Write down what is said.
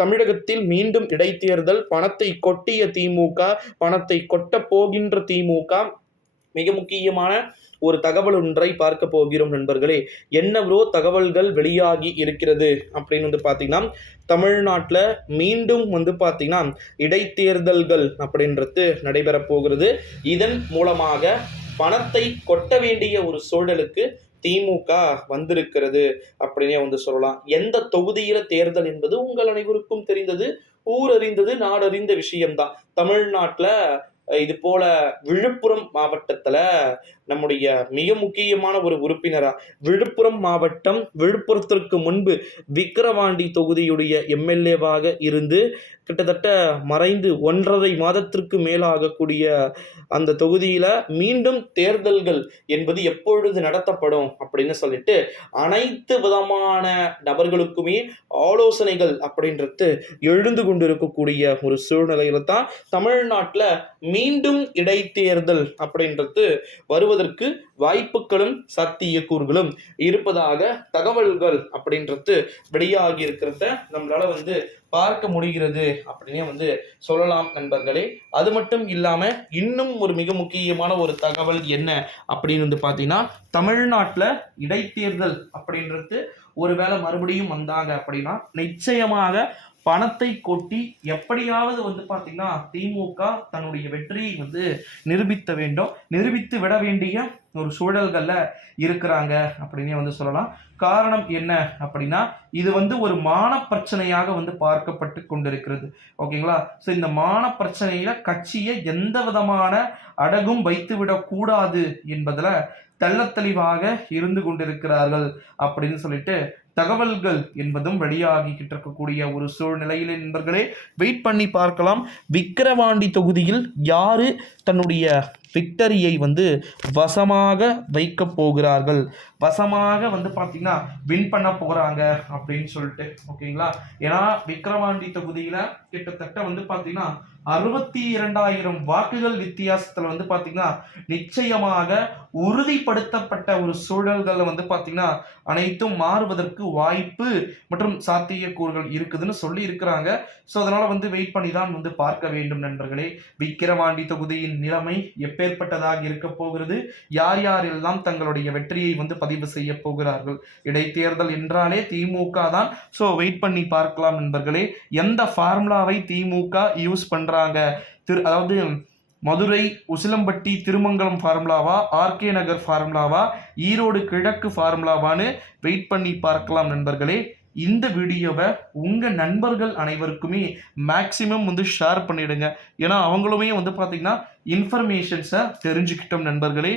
தமிழகத்தில் மீண்டும் இடைத்தேர்தல், பணத்தை கொட்டிய திமுக, பணத்தை கொட்டப் போகின்ற திமுக, மிக முக்கியமான ஒரு தகவல் ஒன்றை பார்க்க போகிறோம் நண்பர்களே. என்ன ப்ரோ தகவல்கள் வெளியாகி இருக்கிறது அப்படின்னு வந்து பார்த்தீங்கன்னா, தமிழ்நாட்டில் மீண்டும் வந்து பார்த்தீங்கன்னா இடைத்தேர்தல்கள் அப்படின்றது நடைபெறப் போகிறது. இதன் மூலமாக பணத்தை கொட்ட வேண்டிய ஒரு சூழலுக்கு திமுக வந்திருக்கிறது அப்படின்னே வந்து சொல்லலாம். எந்த தொகுதியில தேர்தல் என்பது உங்கள் அனைவருக்கும் தெரிந்தது, ஊரறிந்தது, நாடறிந்த விஷயம்தான். தமிழ்நாட்டில் இது போல விழுப்புரம் மாவட்டத்துல நம்முடைய மிக முக்கியமான ஒரு உறுப்பினரா, விழுப்புரம் மாவட்டம், விழுப்புரத்திற்கு முன்பு விக்கிரவாண்டி தொகுதியுடைய எம்எல்ஏவாக இருந்து கிட்டத்தட்ட மறைந்து 1.5 மாதத்திற்கு மேலாகக்கூடிய அந்த தொகுதியில மீண்டும் தேர்தல்கள் என்பது எப்பொழுது நடத்தப்படும் அப்படின்னு சொல்லிட்டு அனைத்து விதமான நபர்களுக்குமே ஆலோசனைகள் அப்படின்றது எழுந்து கொண்டிருக்கக்கூடிய ஒரு சூழ்நிலையில தான் தமிழ்நாட்டில் மீண்டும் இடைத்தேர்தல் அப்படின்றது வருவதற்கு வாய்ப்புகளும் சாத்தியக்கூறுகளும் இருப்பதாக தகவல்கள் அப்படின்றது வெளியாகி இருக்கிறத நம்மளால வந்து பார்க்க முடிகிறது அப்படின்னே வந்து சொல்லலாம் நண்பர்களே. அது மட்டும் இல்லாம இன்னும் ஒரு மிக முக்கியமான ஒரு தகவல் என்ன அப்படின்னு வந்து பார்த்தீங்கன்னா, தமிழ்நாட்டில் இடைத்தேர்தல் அப்படின்றது ஒருவேளை மறுபடியும் வந்தாங்க அப்படின்னா நிச்சயமாக பணத்தை கொட்டி எப்படியாவது வந்து பார்த்தீங்கன்னா திமுக தன்னுடைய வெற்றியை வந்து நிரூபித்து விட வேண்டிய ஒரு சூழல்கள்ல இருக்கிறாங்க அப்படின்னே வந்து சொல்லலாம். காரணம் என்ன அப்படின்னா, இது வந்து ஒரு மான பிரச்சனையாக வந்து பார்க்கப்பட்டு கொண்டிருக்கிறது. ஓகேங்களா? ஸோ இந்த மான பிரச்சனையில கட்சியை எந்த விதமான அடகும் வைத்துவிடக்கூடாது என்பதில் தெள்ளத்தெளிவாக இருந்து கொண்டிருக்கிறார்கள் அப்படின்னு சொல்லிட்டு தகவல்கள் என்பதும் வெளியாகிக்கிட்டு இருக்கக்கூடிய ஒரு சூழ்நிலையில் நண்பர்களே வெயிட் பண்ணி பார்க்கலாம். விக்கிரவாண்டி தொகுதியில் யாரு தன்னுடைய விக்டரியை வந்து வசமாக வைக்க போகிறார்கள், வசமாக வந்து பார்த்தீங்கன்னா வின் பண்ண போகிறாங்க அப்படின்னு சொல்லிட்டு. ஓகேங்களா? ஏன்னா விக்கிரவாண்டி தொகுதியில் கிட்டத்தட்ட வந்து பார்த்தீங்கன்னா 62,000 வாக்குகள் வித்தியாசத்தில் வந்து பார்த்தீங்கன்னா நிச்சயமாக உறுதிப்படுத்தப்பட்ட ஒரு சூழல்கள் வந்து பார்த்தீங்கன்னா அனைத்தும் மாறுவதற்கு வாய்ப்பு மற்றும் சாத்தியக்கூறுகள் இருக்குதுன்னு சொல்லி இருக்கிறாங்க. ஸோ அதனால வந்து வெயிட் பண்ணி தான் வந்து பார்க்க வேண்டும் நண்பர்களே. விக்கிரவாண்டி தொகுதியின் நிலைமை எப்பேற்பட்டதாக இருக்க போகிறது, யார் யாரெல்லாம் தங்களுடைய வெற்றியை வந்து பதிவு செய்ய போகிறார்கள். இடைத்தேர்தல் என்றாலே திமுக தான். ஸோ வெயிட் பண்ணி பார்க்கலாம் நண்பர்களே. எந்த ஃபார்முலாவை திமுக யூஸ் பண்றாங்க, அதாவது மதுரை உசிலம்பட்டி திருமங்கலம் ஃபார்முலாவா, ஆர்கே நகர் ஃபார்முலாவா, ஈரோடு கிழக்கு ஃபார்முலாவான்னு வெயிட் பண்ணி பார்க்கலாம் நண்பர்களே. இந்த வீடியோவை உங்கள் நண்பர்கள் அனைவருக்குமே மேக்சிமம் வந்து ஷேர் பண்ணிடுங்க. ஏன்னா அவங்களுமே வந்து பார்த்தீங்கன்னா இன்ஃபர்மேஷன்ஸை தெரிஞ்சுக்கிட்டோம் நண்பர்களே.